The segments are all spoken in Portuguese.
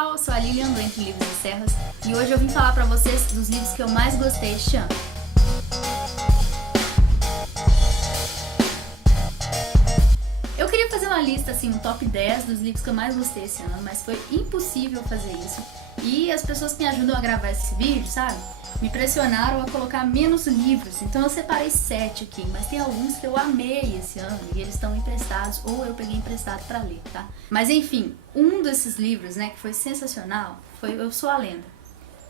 Eu sou a Lilian do Entre Livros e Serras e hoje eu vim falar pra vocês dos livros que eu mais gostei este ano. Eu queria fazer uma lista, assim, um top 10 dos livros que eu mais gostei esse ano, mas foi impossível fazer isso. E as pessoas que me ajudam a gravar esse vídeo, sabe, me pressionaram a colocar menos livros, então eu separei 7 aqui, mas tem alguns que eu amei esse ano e eles estão emprestados ou eu peguei emprestado pra ler, tá? Mas enfim, um desses livros, né, que foi sensacional, foi Eu Sou a Lenda.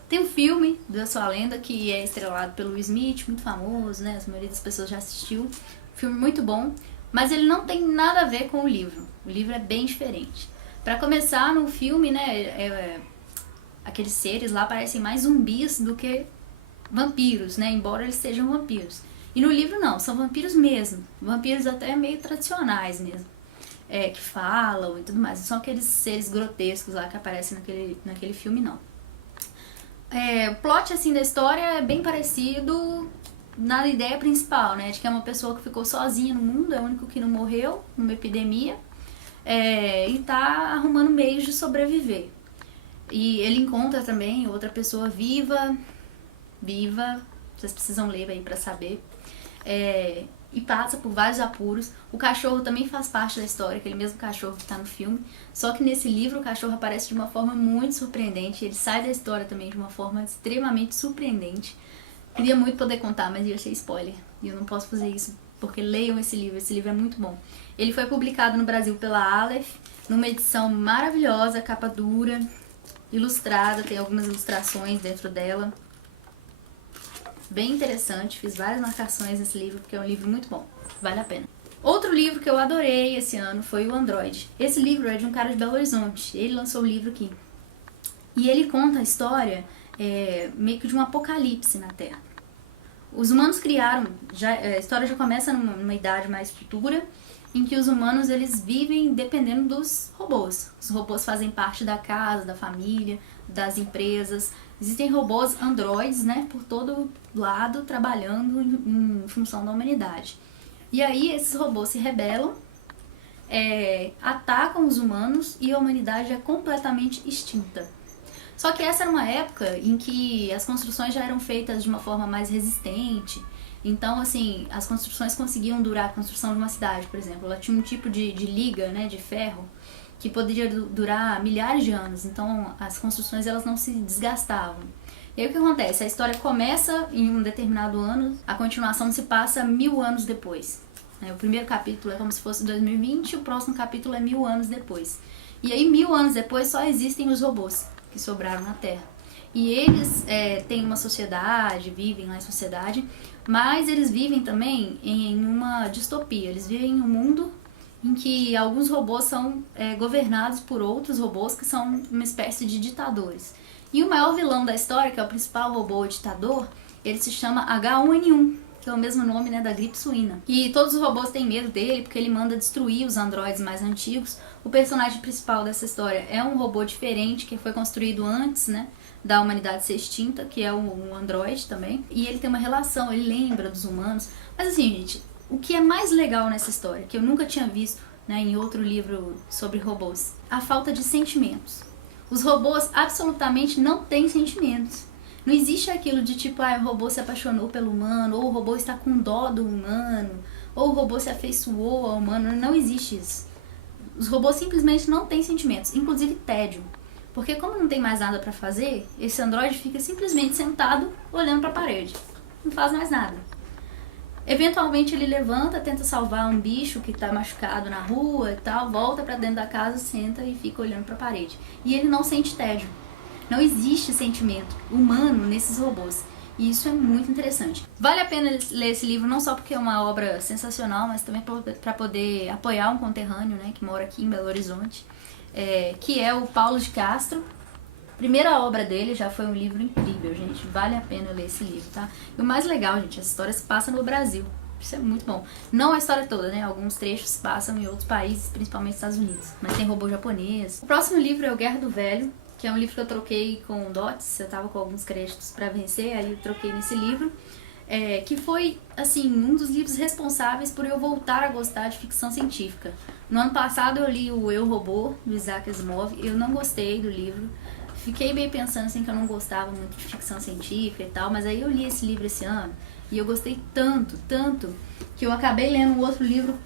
Tem um filme do Eu Sou a Lenda que é estrelado pelo Will Smith, muito famoso, né, a maioria das pessoas já assistiu, filme muito bom, mas ele não tem nada a ver com o livro é bem diferente. Pra começar, no filme, né, aqueles seres lá parecem mais zumbis do que vampiros, né? Embora eles sejam vampiros. E no livro não, são vampiros mesmo. Vampiros até meio tradicionais mesmo. Que falam e tudo mais. Não são aqueles seres grotescos lá que aparecem naquele filme, não. O plot, assim, da história é bem parecido na ideia principal, né? De que é uma pessoa que ficou sozinha no mundo, é o único que não morreu numa epidemia. E tá arrumando meios de sobreviver. E ele encontra também outra pessoa viva, vocês precisam ler aí pra saber, e passa por vários apuros. O cachorro também faz parte da história, aquele mesmo cachorro que tá no filme, só que nesse livro o cachorro aparece de uma forma muito surpreendente, ele sai da história também de uma forma extremamente surpreendente. Queria muito poder contar, mas ia ser spoiler, e eu não posso fazer isso, porque leiam esse livro é muito bom. Ele foi publicado no Brasil pela Aleph, numa edição maravilhosa, capa dura, ilustrada, tem algumas ilustrações dentro dela. Bem interessante, fiz várias marcações nesse livro porque é um livro muito bom, vale a pena. Outro livro que eu adorei esse ano foi o Android. Esse livro é de um cara de Belo Horizonte, ele lançou o livro aqui. E ele conta a história meio que de um apocalipse na Terra. Os humanos criaram, a história já começa numa idade mais futura, em que os humanos eles vivem dependendo dos robôs. Os robôs fazem parte da casa, da família, das empresas. Existem robôs androides, né, por todo lado, trabalhando em função da humanidade. E aí esses robôs se rebelam, atacam os humanos e a humanidade é completamente extinta. Só que essa era uma época em que as construções já eram feitas de uma forma mais resistente. Então, assim, as construções conseguiam durar, a construção de uma cidade, por exemplo, ela tinha um tipo de liga, né, de ferro, que poderia durar milhares de anos, então as construções elas não se desgastavam. E aí o que acontece? A história começa em um determinado ano, a continuação se passa 1000 anos depois. O primeiro capítulo é como se fosse 2020, o próximo capítulo é 1000 anos depois. E aí 1000 anos depois só existem os robôs que sobraram na Terra. E eles têm uma sociedade, vivem lá em sociedade, mas eles vivem também em uma distopia. Eles vivem em um mundo em que alguns robôs são governados por outros robôs que são uma espécie de ditadores. E o maior vilão da história, que é o principal robô ditador, ele se chama H1N1, que é o mesmo nome, né, da gripe suína. E todos os robôs têm medo dele porque ele manda destruir os androides mais antigos. O personagem principal dessa história é um robô diferente que foi construído antes, né, da humanidade ser extinta, que é um androide também. E ele tem uma relação, ele lembra dos humanos. Mas assim, gente, o que é mais legal nessa história, que eu nunca tinha visto, né, em outro livro sobre robôs, a falta de sentimentos. Os robôs absolutamente não têm sentimentos. Não existe aquilo de tipo, o robô se apaixonou pelo humano, ou o robô está com dó do humano, ou o robô se afeiçoou ao humano. Não existe isso. Os robôs simplesmente não têm sentimentos, inclusive tédio. Porque como não tem mais nada pra fazer, esse androide fica simplesmente sentado olhando pra parede. Não faz mais nada. Eventualmente ele levanta, tenta salvar um bicho que tá machucado na rua e tal, volta pra dentro da casa, senta e fica olhando pra parede. E ele não sente tédio. Não existe sentimento humano nesses robôs. E isso é muito interessante. Vale a pena ler esse livro, não só porque é uma obra sensacional, mas também para poder apoiar um conterrâneo, né, que mora aqui em Belo Horizonte, que é o Paulo de Castro. Primeira obra dele já foi um livro incrível, gente. Vale a pena ler esse livro, tá? E o mais legal, gente, as histórias se passam no Brasil. Isso é muito bom. Não a história toda, né? Alguns trechos passam em outros países, principalmente Estados Unidos. Mas tem robô japonês. O próximo livro é O Guerra do Velho, que é um livro que eu troquei com o Dots. Eu tava com alguns créditos pra vencer, aí eu troquei nesse livro. que foi, assim, um dos livros responsáveis por eu voltar a gostar de ficção científica. No ano passado eu li o Eu, Robô, do Isaac Asimov. Eu não gostei do livro. Fiquei meio pensando assim que eu não gostava muito de ficção científica e tal, mas aí eu li esse livro esse ano e eu gostei tanto, tanto, que eu acabei lendo um outro livro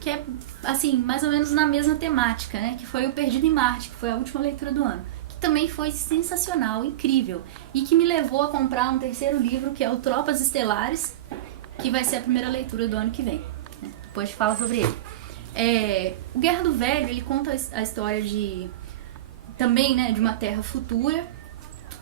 que é, assim, mais ou menos na mesma temática, né? Que foi O Perdido em Marte, que foi a última leitura do ano. Que também foi sensacional, incrível. E que me levou a comprar um terceiro livro, que é o Tropas Estelares, que vai ser a primeira leitura do ano que vem. Né? Depois fala sobre ele. O Guerra do Velho, ele conta a história também, né, de uma terra futura,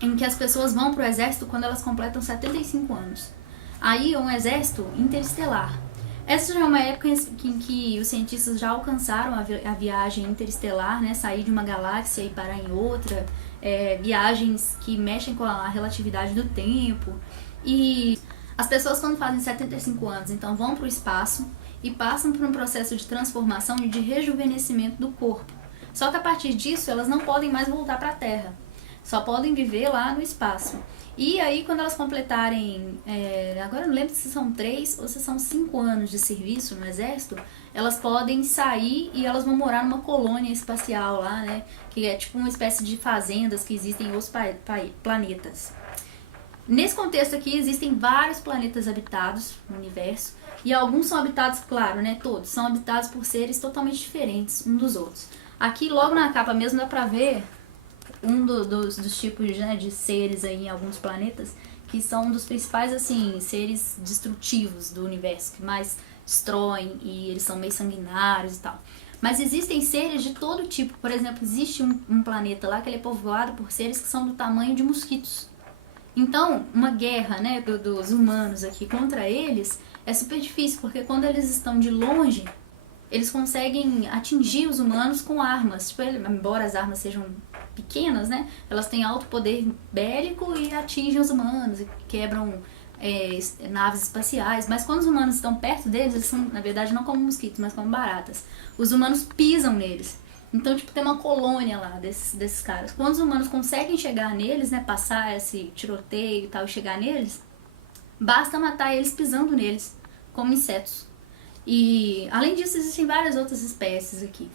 em que as pessoas vão pro exército quando elas completam 75 anos. Aí é um exército interestelar. Essa já é uma época em que os cientistas já alcançaram a viagem interestelar, né? Sair de uma galáxia e parar em outra, viagens que mexem com a relatividade do tempo. E as pessoas, quando fazem 75 anos, então vão para o espaço e passam por um processo de transformação e de rejuvenescimento do corpo. Só que a partir disso, elas não podem mais voltar para a Terra. Só podem viver lá no espaço. E aí, quando elas completarem, agora eu não lembro se são 3 ou se são 5 anos de serviço no exército, elas podem sair e elas vão morar numa colônia espacial lá, né? Que é tipo uma espécie de fazendas que existem em outros planetas. Nesse contexto aqui, existem vários planetas habitados no universo. E alguns são habitados, claro, né? Todos são habitados por seres totalmente diferentes uns dos outros. Aqui, logo na capa mesmo, dá pra ver um dos tipos, né, de seres aí em alguns planetas, que são um dos principais, assim, seres destrutivos do universo, que mais destroem, e eles são meio sanguinários e tal. Mas existem seres de todo tipo. Por exemplo, existe um planeta lá que ele é povoado por seres que são do tamanho de mosquitos. Então, uma guerra, né, dos humanos aqui contra eles é super difícil, porque quando eles estão de longe, eles conseguem atingir os humanos com armas. Tipo, embora as armas sejam pequenas, né? Elas têm alto poder bélico e atingem os humanos, e quebram naves espaciais. Mas quando os humanos estão perto deles, eles são, na verdade, não como mosquitos, mas como baratas. Os humanos pisam neles. Então, tipo, tem uma colônia lá desses caras. Quando os humanos conseguem chegar neles, né? Passar esse tiroteio e tal e chegar neles, basta matar eles pisando neles, como insetos. E, além disso, existem várias outras espécies aqui.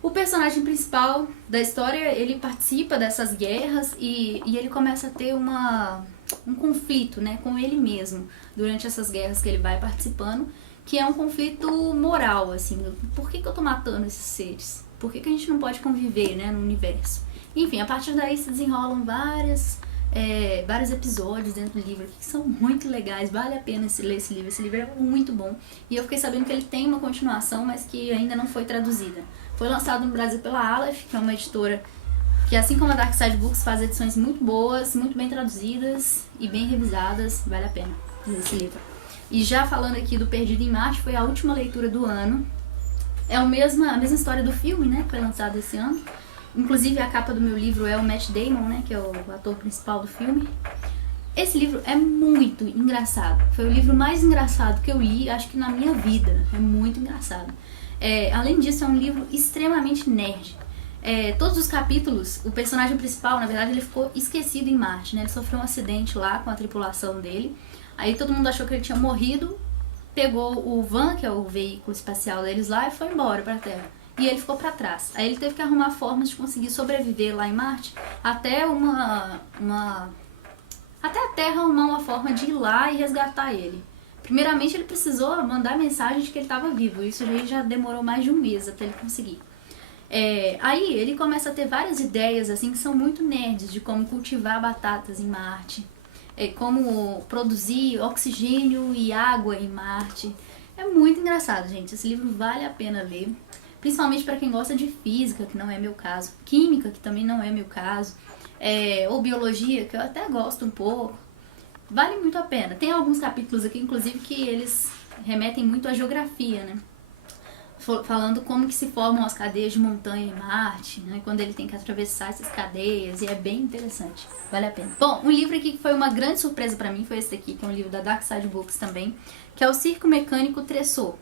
O personagem principal da história, ele participa dessas guerras e ele começa a ter um conflito, né, com ele mesmo durante essas guerras que ele vai participando, que é um conflito moral, assim, por que eu tô matando esses seres? Por que a gente não pode conviver, né, no universo? Enfim, a partir daí se desenrolam vários episódios dentro do livro que são muito legais, vale a pena ler esse livro. Esse livro é muito bom e eu fiquei sabendo que ele tem uma continuação, mas que ainda não foi traduzida. Foi lançado no Brasil pela Aleph, que é uma editora que, assim como a Dark Side Books, faz edições muito boas, muito bem traduzidas e bem revisadas. Vale a pena ler esse livro. E já falando aqui do Perdido em Marte, foi a última leitura do ano. É a mesma história do filme, né, que foi lançado esse ano. Inclusive, a capa do meu livro é o Matt Damon, né, que é o ator principal do filme. Esse livro é muito engraçado. Foi o livro mais engraçado que eu li, acho que na minha vida. É muito engraçado. Além disso, é um livro extremamente nerd. Todos os capítulos, o personagem principal, na verdade, ele ficou esquecido em Marte, né? Ele sofreu um acidente lá com a tripulação dele. Aí todo mundo achou que ele tinha morrido, pegou o van, que é o veículo espacial deles lá, e foi embora pra Terra. E ele ficou pra trás. Aí ele teve que arrumar formas de conseguir sobreviver lá em Marte até até a Terra arrumar uma forma de ir lá e resgatar ele. Primeiramente, ele precisou mandar mensagem de que ele estava vivo. Isso aí já demorou mais de um mês até ele conseguir. Aí ele começa a ter várias ideias assim que são muito nerds, de como cultivar batatas em Marte, como produzir oxigênio e água em Marte. É muito engraçado, gente. Esse livro vale a pena ler. Principalmente para quem gosta de física, que não é meu caso. Química, que também não é meu caso. Ou biologia, que eu até gosto um pouco. Vale muito a pena. Tem alguns capítulos aqui, inclusive, que eles remetem muito à geografia, né? Falando como que se formam as cadeias de montanha em Marte, né? Quando ele tem que atravessar essas cadeias, e é bem interessante. Vale a pena. Bom, um livro aqui que foi uma grande surpresa pra mim foi esse daqui, que é um livro da Dark Side Books também, que é o Circo Mecânico Tressor.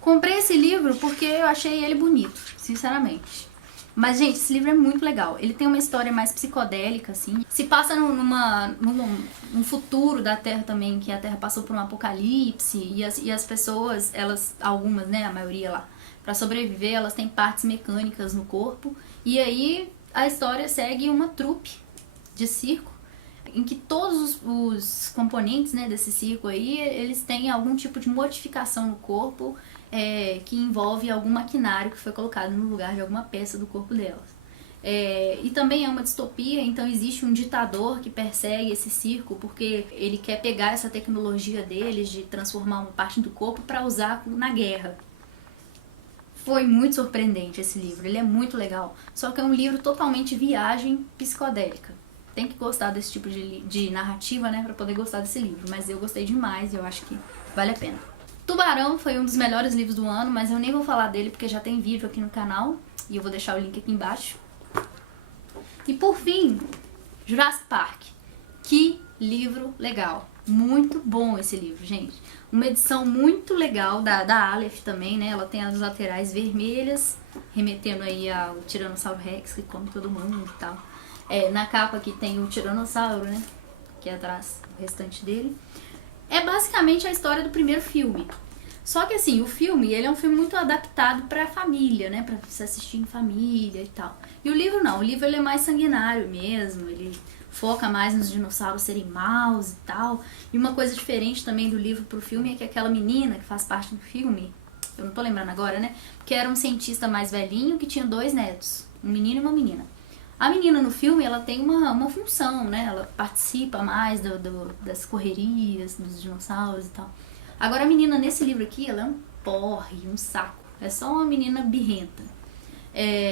Comprei esse livro porque eu achei ele bonito, sinceramente. Mas, gente, esse livro é muito legal. Ele tem uma história mais psicodélica, assim. Se passa num futuro da Terra também, que a Terra passou por um apocalipse. E as pessoas, elas, algumas, né, a maioria lá, pra sobreviver, elas têm partes mecânicas no corpo. E aí a história segue uma trupe de circo, em que todos os componentes, né, desse circo aí, eles têm algum tipo de modificação no corpo, que envolve algum maquinário que foi colocado no lugar de alguma peça do corpo delas. E também é uma distopia, então existe um ditador que persegue esse circo porque ele quer pegar essa tecnologia deles de transformar uma parte do corpo para usar na guerra. Foi muito surpreendente esse livro, ele é muito legal, só que é um livro totalmente viagem psicodélica. Tem que gostar desse tipo de narrativa, né, pra poder gostar desse livro, mas eu gostei demais e eu acho que vale a pena. Tubarão foi um dos melhores livros do ano, mas eu nem vou falar dele porque já tem vídeo aqui no canal e eu vou deixar o link aqui embaixo. E por fim, Jurassic Park. Que livro legal! Muito bom esse livro, gente. Uma edição muito legal da Aleph também, né? Ela tem as laterais vermelhas, remetendo aí ao Tiranossauro Rex, que come todo mundo e tal. Na capa aqui tem o Tiranossauro, né? Aqui atrás, o restante dele. É basicamente a história do primeiro filme. Só que assim, o filme, ele é um filme muito adaptado pra família, né? Pra se assistir em família e tal. E o livro não, o livro ele é mais sanguinário mesmo, ele foca mais nos dinossauros serem maus e tal. E uma coisa diferente também do livro pro filme é que aquela menina que faz parte do filme, eu não tô lembrando agora, né? Que era um cientista mais velhinho que tinha 2 netos, um menino e uma menina. A menina no filme, ela tem uma função, né? Ela participa mais das correrias, dos dinossauros e tal. Agora a menina nesse livro aqui, ela é um porre, um saco. É só uma menina birrenta.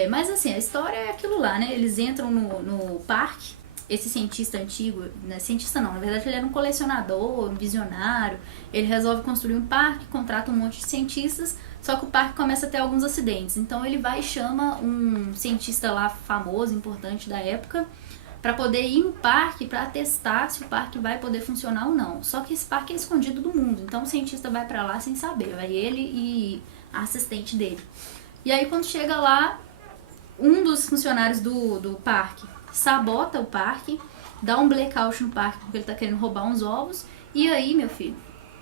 Mas assim, a história é aquilo lá, né? Eles entram no parque. Esse cientista antigo, né? Cientista não, na verdade ele era um colecionador, um visionário. Ele resolve construir um parque, contrata um monte de cientistas, só que o parque começa a ter alguns acidentes. Então ele vai e chama um cientista lá famoso, importante da época, para poder ir no parque para testar se o parque vai poder funcionar ou não. Só que esse parque é escondido do mundo, então o cientista vai para lá sem saber, vai ele e a assistente dele. E aí quando chega lá, um dos funcionários do parque sabota o parque, dá um blackout no parque porque ele tá querendo roubar uns ovos, e aí, meu filho,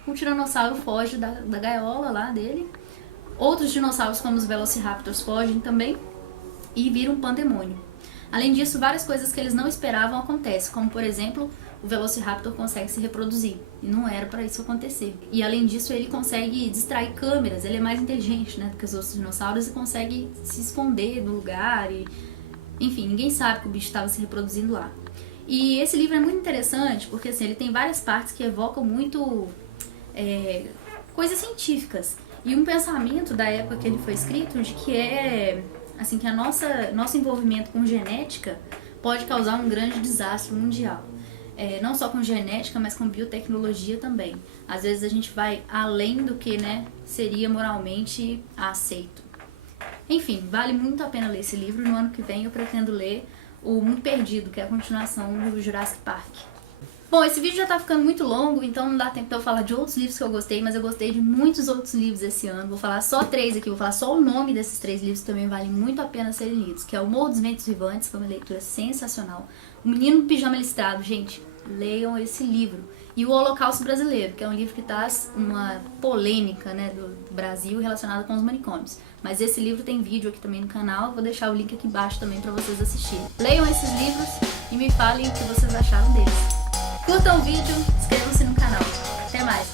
o tiranossauro foge da gaiola lá dele, outros dinossauros como os velociraptors fogem também, e vira um pandemônio. Além disso, várias coisas que eles não esperavam acontecem, como por exemplo, o velociraptor consegue se reproduzir, e não era para isso acontecer. E além disso, ele consegue distrair câmeras, ele é mais inteligente, né, do que os outros dinossauros e consegue se esconder no lugar e... Enfim, ninguém sabe que o bicho estava se reproduzindo lá. E esse livro é muito interessante porque assim, ele tem várias partes que evocam muito coisas científicas. E um pensamento da época que ele foi escrito de que assim, que nosso envolvimento com genética pode causar um grande desastre mundial. Não só com genética, mas com biotecnologia também. Às vezes a gente vai além do que, né, seria moralmente aceito. Enfim, vale muito a pena ler esse livro. No ano que vem eu pretendo ler O Mundo Perdido, que é a continuação do Jurassic Park. Bom, esse vídeo já tá ficando muito longo, então não dá tempo de eu falar de outros livros que eu gostei, mas eu gostei de muitos outros livros esse ano. Vou falar só 3 aqui, vou falar só o nome desses 3 livros que também valem muito a pena serem lidos, que é O Morro dos Ventos Vivantes, foi uma leitura sensacional. O Menino no Pijama Listrado, gente, leiam esse livro. E o Holocausto Brasileiro, que é um livro que traz uma polêmica, né, do Brasil relacionada com os manicômios. Mas esse livro tem vídeo aqui também no canal, vou deixar o link aqui embaixo também pra vocês assistirem. Leiam esses livros e me falem o que vocês acharam deles. Curtam o vídeo, inscrevam-se no canal. Até mais!